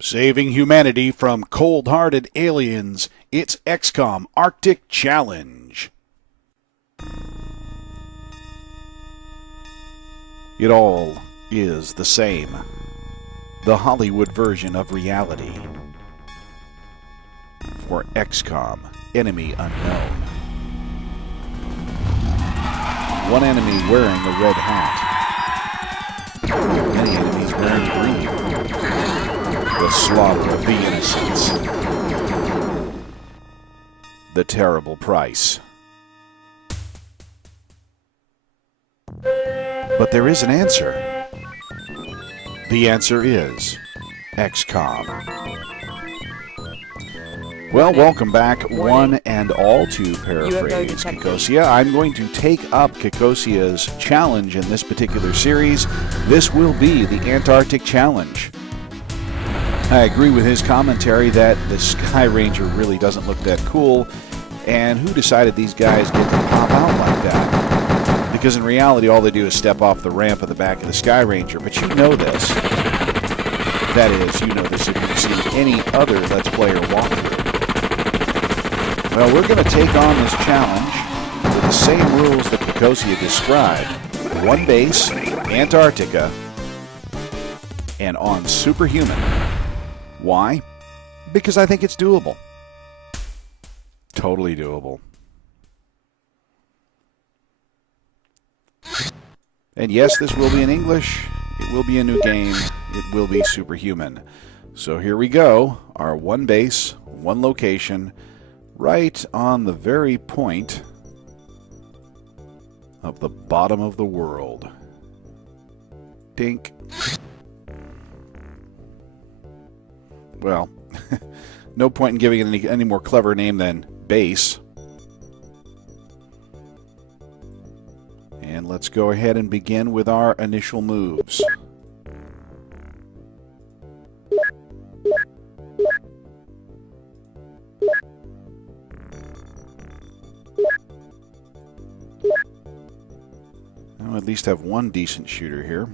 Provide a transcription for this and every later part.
Saving humanity from cold-hearted aliens, it's XCOM Arctic Challenge. It all is the same. The Hollywood version of reality. For XCOM, Enemy Unknown. One enemy wearing a red hat. Many enemies wearing green. The slaughter of the innocents. The terrible price. But there is an answer. The answer is XCOM. Well, welcome back, one and all, to Paraphrase Kikosia. I'm going to take up Kikosia's challenge in this particular series. This will be the Antarctic Challenge. I agree with his commentary that the Sky Ranger really doesn't look that cool, and who decided these guys get to pop out like that? Because in reality, all they do is step off the ramp at the back of the Sky Ranger, but you know this. That is, you know this if you've seen any other Let's Player walkthrough. Well, we're going to take on this challenge with the same rules that Kikosia described. One base, Antarctica, and on Superhuman. Why? Because I think it's doable. Totally doable. And yes, this will be in English. It will be a new game. It will be Superhuman. So here we go. Our one base, one location, right on the very point of the bottom of the world. Dink. Well, no point in giving it any more clever name than base. And let's go ahead and begin with our initial moves. I'll at least have one decent shooter here.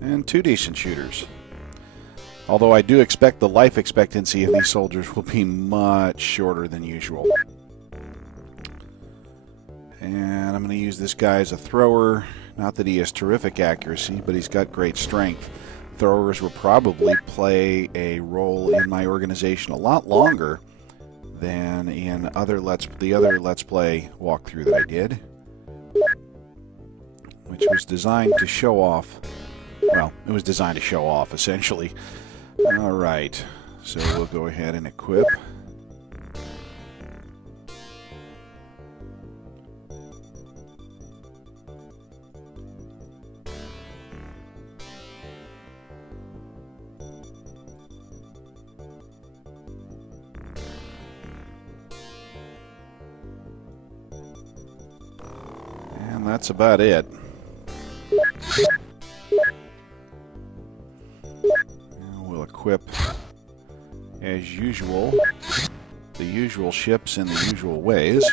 And two decent shooters. Although I do expect the life expectancy of these soldiers will be much shorter than usual. And I'm going to use this guy as a thrower. Not that he has terrific accuracy, but he's got great strength. Throwers will probably play a role in my organization a lot longer than in the other Let's Play walkthrough that I did, which was designed to show off. Well, it was designed to show off, essentially. Alright, so we'll go ahead and equip. And that's about it. We'll equip, as usual, the usual ships in the usual ways.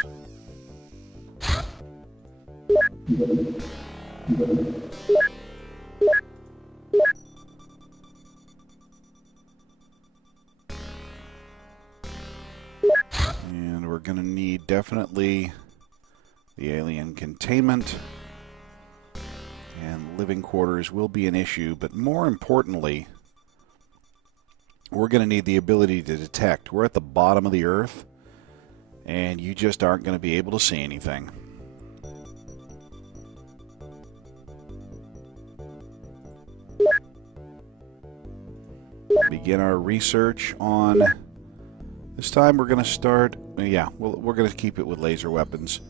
And we're going to need definitely the alien containment, and living quarters will be an issue, but more importantly, we're going to need the ability to detect. We're at the bottom of the Earth, and you just aren't going to be able to see anything. Begin our research on... This time we're going to start... Yeah, we're going to keep it with laser weapons.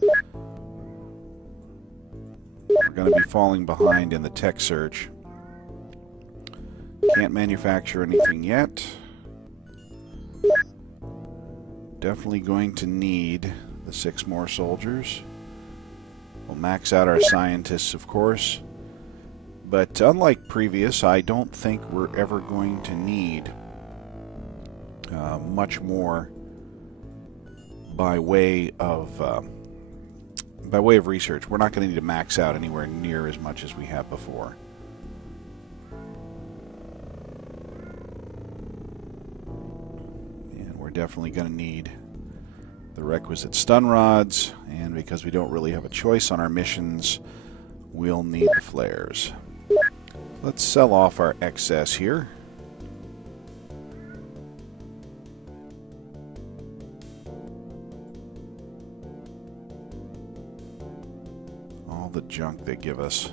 We're going to be falling behind in the tech search. Can't manufacture anything yet. Definitely going to need the 6 more soldiers. We'll max out our scientists, of course. But unlike previous, I don't think we're ever going to need much more by way of by way of research, we're not going to need to max out anywhere near as much as we have before. And we're definitely going to need the requisite stun rods, and because we don't really have a choice on our missions, we'll need the flares. Let's sell off our excess here. All the junk they give us.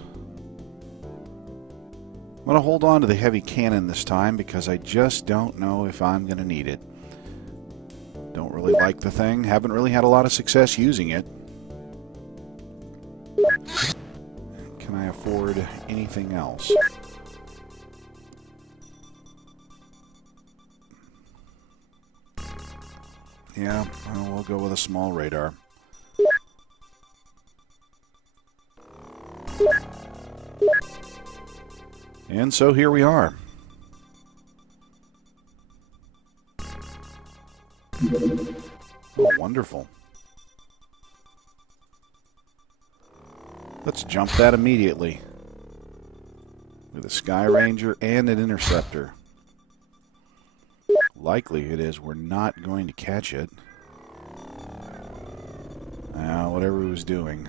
I'm going to hold on to the heavy cannon this time because I just don't know if I'm going to need it. Don't really like the thing. Haven't really had a lot of success using it. Can I afford anything else? Yeah, well, we'll go with a small radar. And so here we are. Oh, wonderful. Let's jump that immediately. With a Sky Ranger and an Interceptor. Likelihood is we're not going to catch it. Whatever he was doing.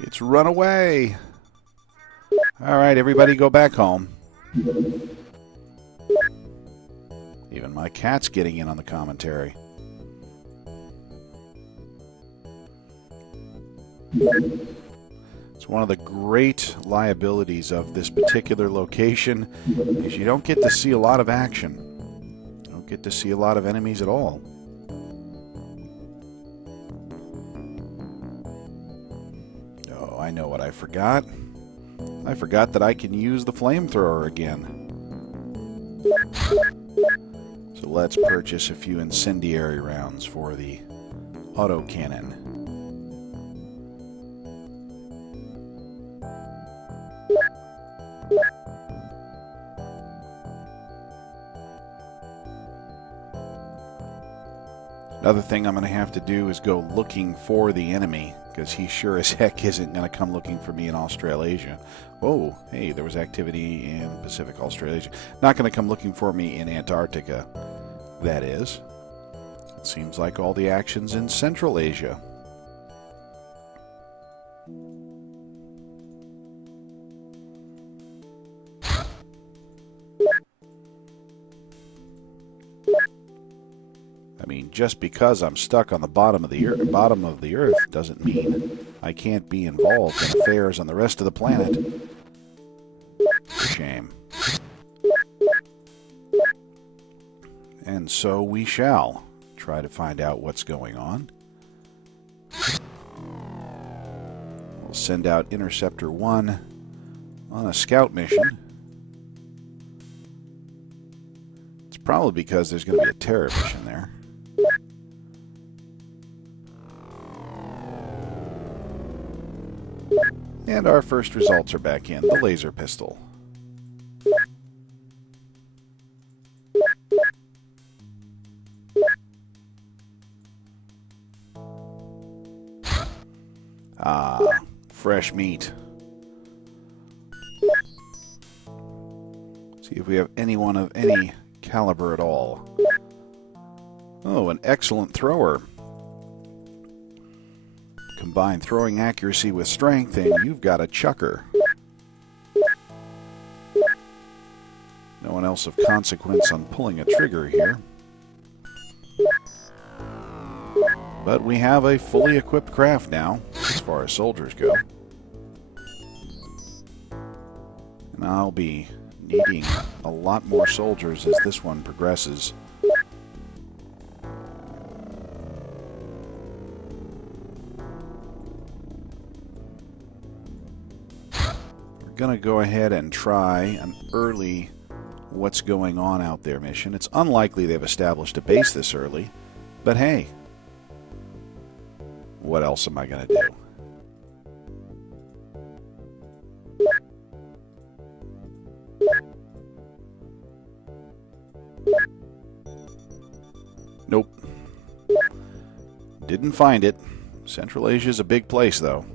It's run away. All right, everybody go back home. Even my cat's getting in on the commentary. It's one of the great liabilities of this particular location is you don't get to see a lot of action. You don't get to see a lot of enemies at all. Oh, I know what I forgot. I forgot that I can use the flamethrower again. So let's purchase a few incendiary rounds for the autocannon. Another thing I'm going to have to do is go looking for the enemy, because he sure as heck isn't going to come looking for me in Australasia. Whoa, hey, there was activity in Pacific Australasia. Not going to come looking for me in Antarctica, that is. It seems like all the action's in Central Asia. I mean, just because I'm stuck on the bottom of the earth doesn't mean I can't be involved in affairs on the rest of the planet. Shame. And so we shall try to find out what's going on. We'll send out Interceptor 1 on a scout mission. It's probably because there's going to be a terror mission there. And our first results are back in, the laser pistol. Ah, fresh meat. See if we have anyone of any caliber at all. Oh, an excellent thrower. Combine throwing accuracy with strength, and you've got a chucker. No one else of consequence on pulling a trigger here. But we have a fully equipped craft now, as far as soldiers go. And I'll be needing a lot more soldiers as this one progresses. Going to go ahead and try an early what's going on out there mission. It's unlikely they've established a base this early, but hey, what else am I going to do? Nope. find it. Central Asia is a big place, though.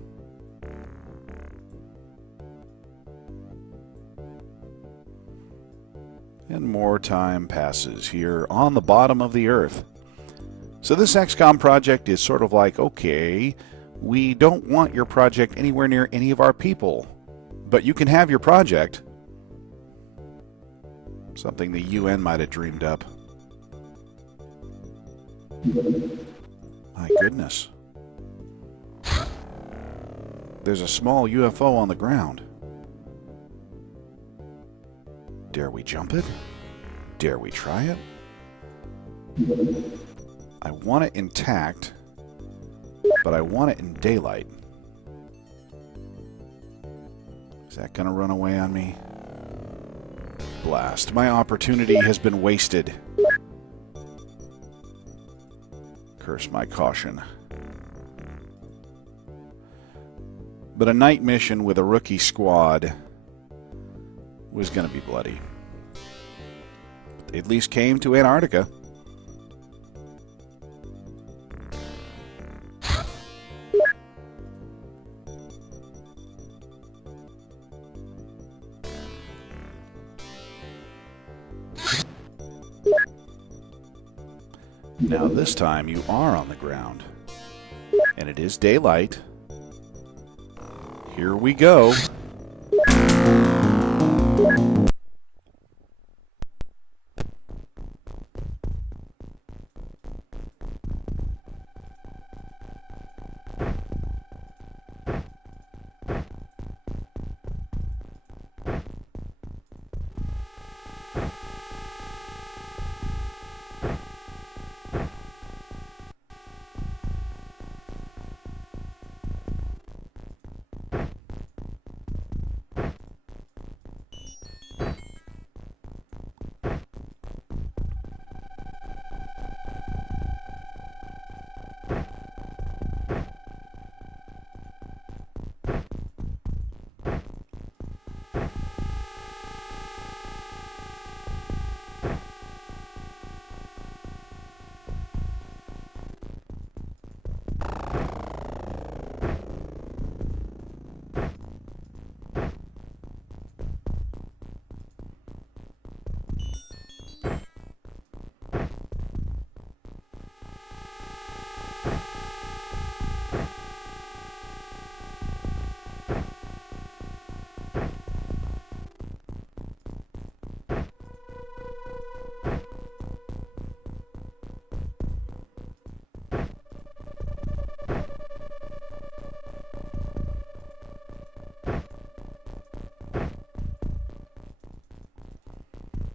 And more time passes here on the bottom of the Earth. So this XCOM project is sort of like, okay, we don't want your project anywhere near any of our people, but you can have your project. Something the UN might have dreamed up. My goodness. There's a small UFO on the ground. Dare we jump it? Dare we try it? I want it intact, but I want it in daylight. Is that going to run away on me? Blast. My opportunity has been wasted. Curse my caution. But a night mission with a rookie squad was going to be bloody. They at least came to Antarctica. Now this time you are on the ground. And it is daylight. Here we go.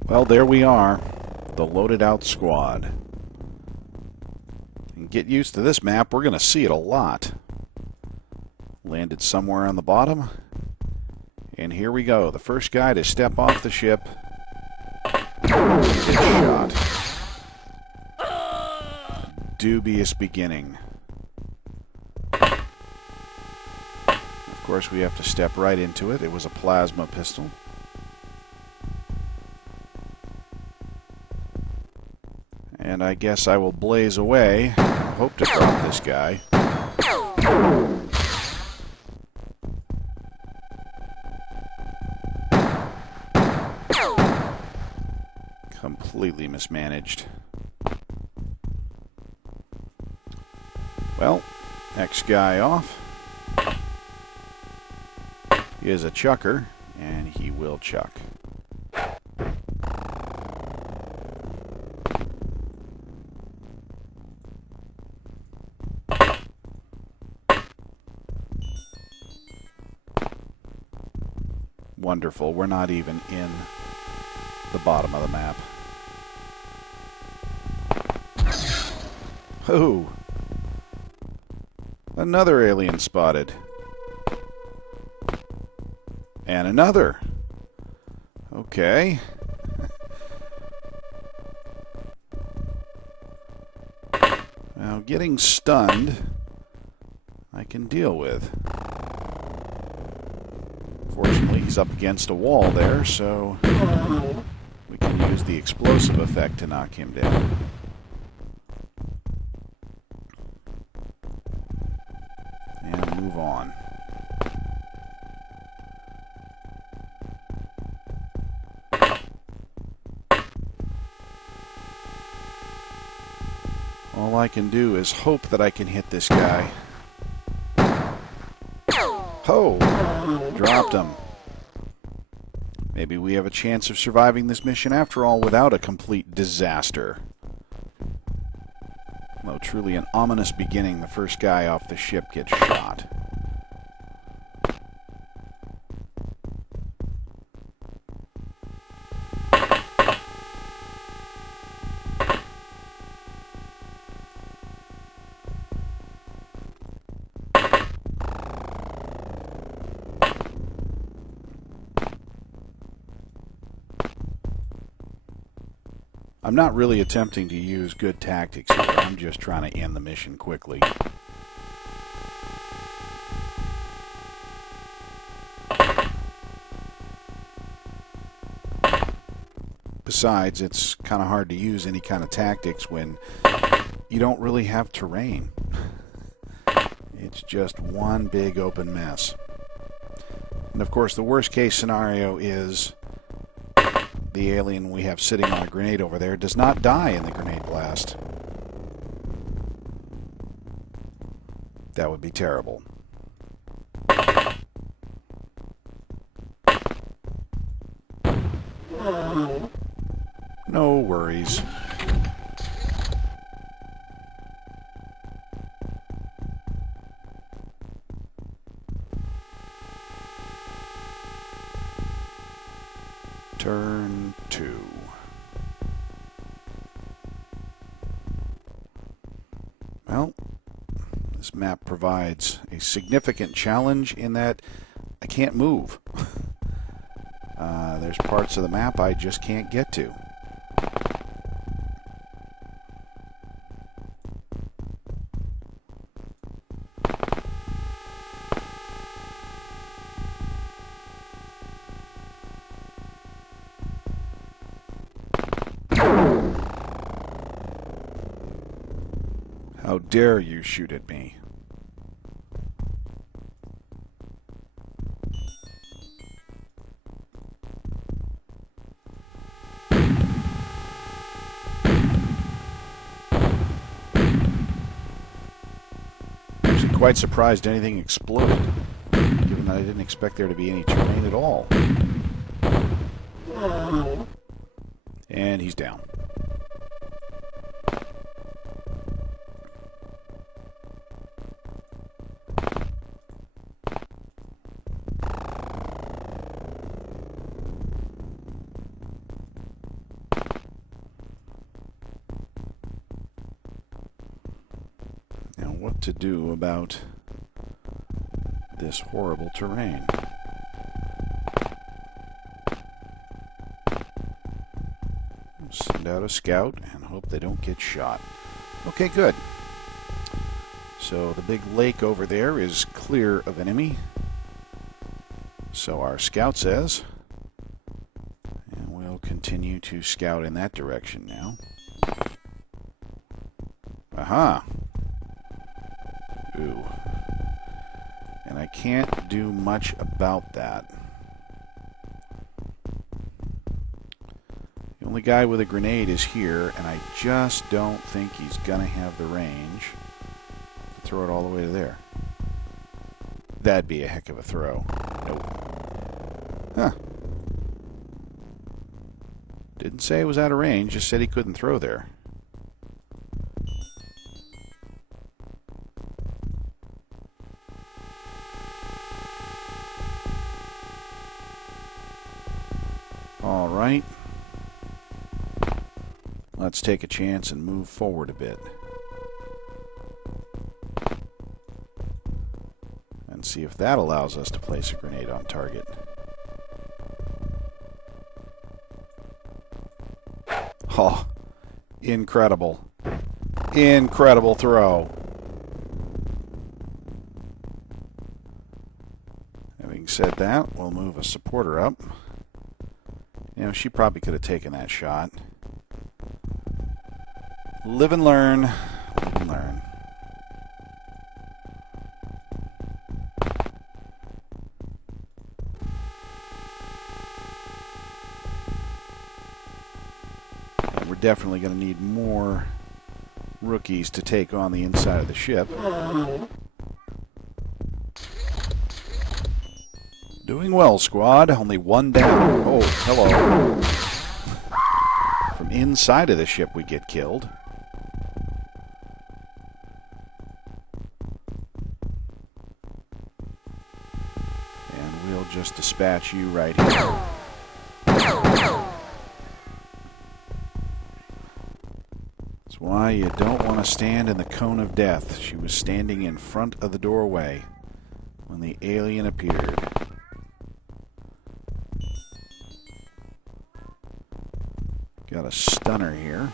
Well, there we are, the loaded out squad. And get used to this map, we're going to see it a lot. Landed somewhere on the bottom. And here we go, the first guy to step off the ship. Good shot. A dubious beginning. Of course, we have to step right into it. It was a plasma pistol. And I guess I will blaze away. Hope to drop this guy. Completely mismanaged. Well, next guy off. He is a chucker, and he will chuck. Wonderful. We're not even in the bottom of the map. Oh! Another alien spotted. And another. Okay. Now, getting stunned, I can deal with. Fortunately, he's up against a wall there, so we can use the explosive effect to knock him down. move on. All I can do is hope that I can hit this guy. Ho! Dropped him. Maybe we have a chance of surviving this mission after all without a complete disaster. Though truly an ominous beginning, the first guy off the ship gets shot. I'm not really attempting to use good tactics here. I'm just trying to end the mission quickly. Besides, it's kind of hard to use any kind of tactics when you don't really have terrain. It's just one big open mess. And of course, the worst case scenario is the alien we have sitting on a grenade over there does not die in the grenade blast. That would be terrible. No worries. Turn 2. Well, this map provides a significant challenge in that I can't move. There's parts of the map I just can't get to. How dare you shoot at me? Actually quite surprised anything exploded, given that I didn't expect there to be any terrain at all. And he's down. What to do about this horrible terrain? Send out a scout and hope they don't get shot. Okay, good. So the big lake over there is clear of enemy. So our scout says. And we'll continue to scout in that direction now. Aha! Ooh. And I can't do much about that. The only guy with a grenade is here, and I just don't think he's gonna have the range to throw it all the way to there. That'd be a heck of a throw. Nope. Huh. Didn't say it was out of range, just said he couldn't throw there. All right. Let's take a chance and move forward a bit. And see if that allows us to place a grenade on target. Oh, incredible. Incredible throw. Having said that, we'll move a supporter up. You know, she probably could have taken that shot. Live and learn. Live and learn. definitely going to need more rookies to take on the inside of the ship. Doing well, squad. Only one down. Oh, hello. From inside of the ship we get killed. And we'll just dispatch you right here. That's why you don't want to stand in the cone of death. She was standing in front of the doorway when the alien appeared. Got a stunner here.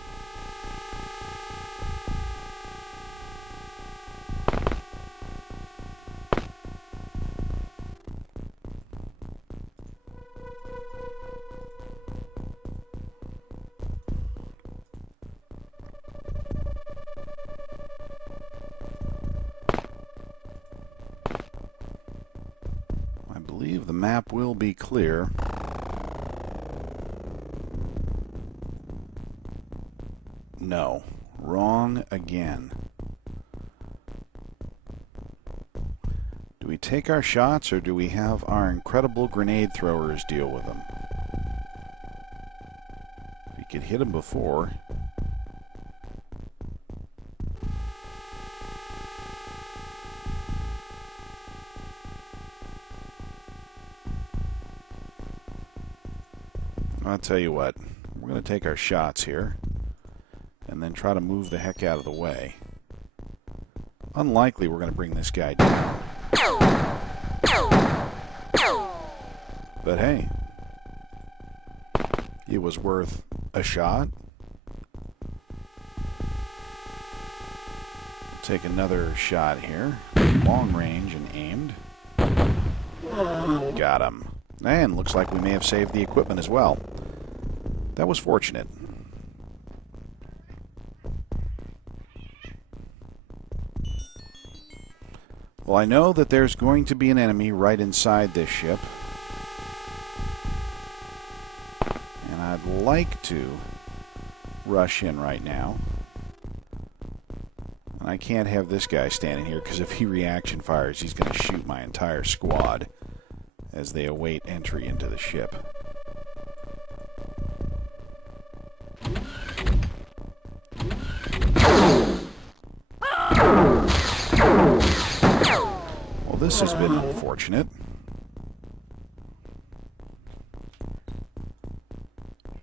I believe the map will be clear. No. Wrong again. Do we take our shots or do we have our incredible grenade throwers deal with them? We could hit them before. I'll tell you what. We're going to take our shots here. And then try to move the heck out of the way. Unlikely we're going to bring this guy down. But hey, it was worth a shot. Take another shot here. Long range and aimed. Got him. And looks like we may have saved the equipment as well. That was fortunate. Well, I know that there's going to be an enemy right inside this ship. And I'd like to rush in right now. And I can't have this guy standing here because if he reaction fires, he's going to shoot my entire squad as they await entry into the ship. This has been unfortunate.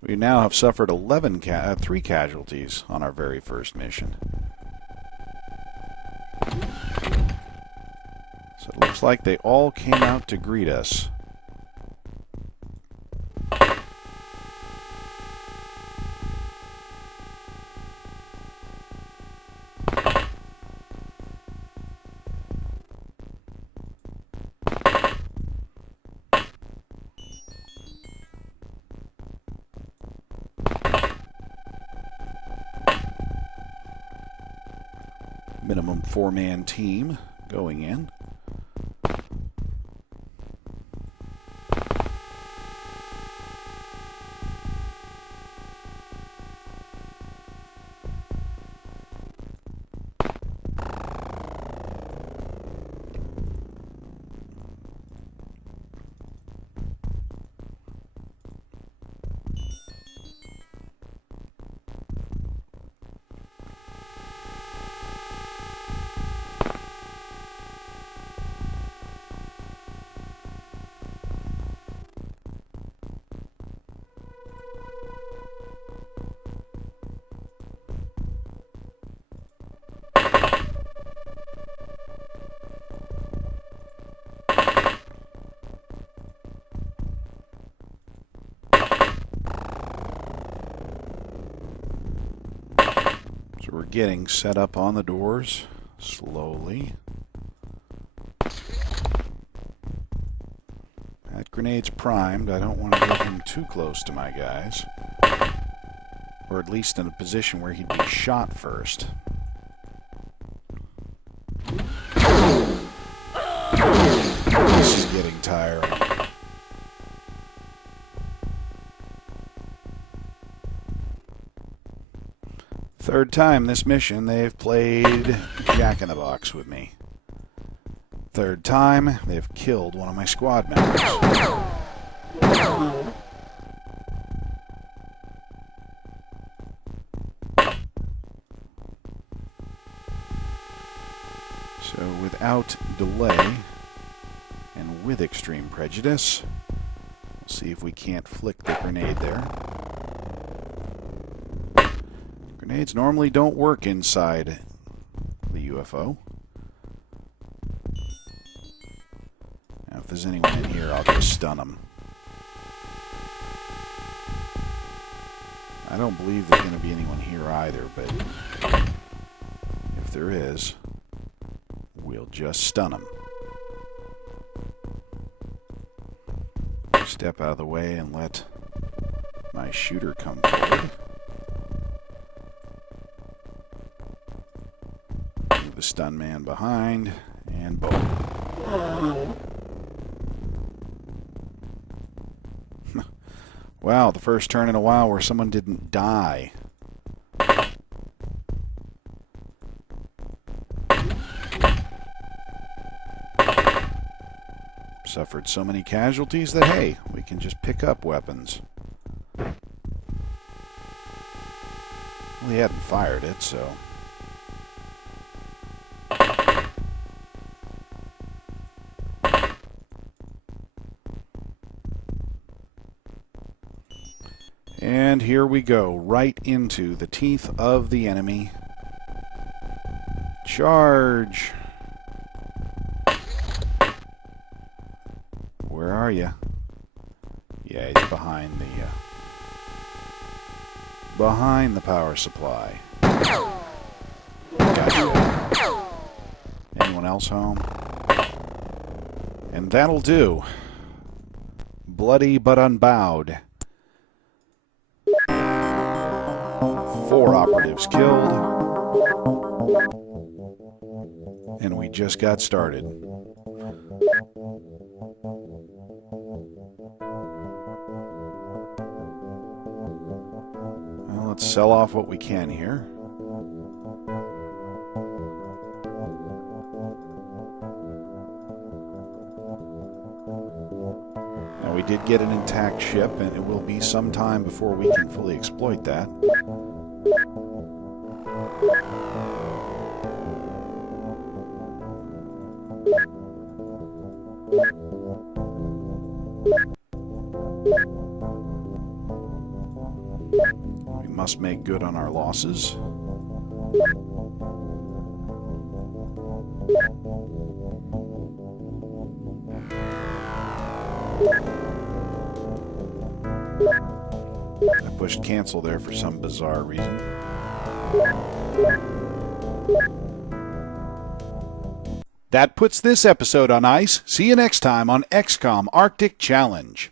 We now have suffered 3 casualties on our very first mission. So it looks like they all came out to greet us. Minimum 4-man team going in. So we're getting set up on the doors slowly. That grenade's primed. I don't want to get him too close to my guys. Or at least in a position where he'd be shot first. This is getting tiring. Third time this mission they've played Jack-in-the-Box with me. Third time they've killed one of my squad members. So without delay and with extreme prejudice, we'll see if we can't flick the grenade there. Grenades normally don't work inside the UFO. Now, if there's anyone in here, I'll just stun them. I don't believe there's going to be anyone here either, but if there is, we'll just stun them. Step out of the way and let my shooter come forward. Move the stun man behind, and boom. Wow, the first turn in a while where someone didn't die. Suffered so many casualties that, hey, we can just pick up weapons. Well, he hadn't fired it, so... And here we go, right into the teeth of the enemy. Charge! Where are you? Yeah, he's behind the power supply. Gotcha. Anyone else home? And that'll do. Bloody but unbowed. 4 operatives killed. And we just got started. Well, let's sell off what we can here. Now, we did get an intact ship, and it will be some time before we can fully exploit that. We must make good on our losses. I pushed cancel there for some bizarre reason. That puts this episode on ice. See you next time on XCOM Arctic Challenge.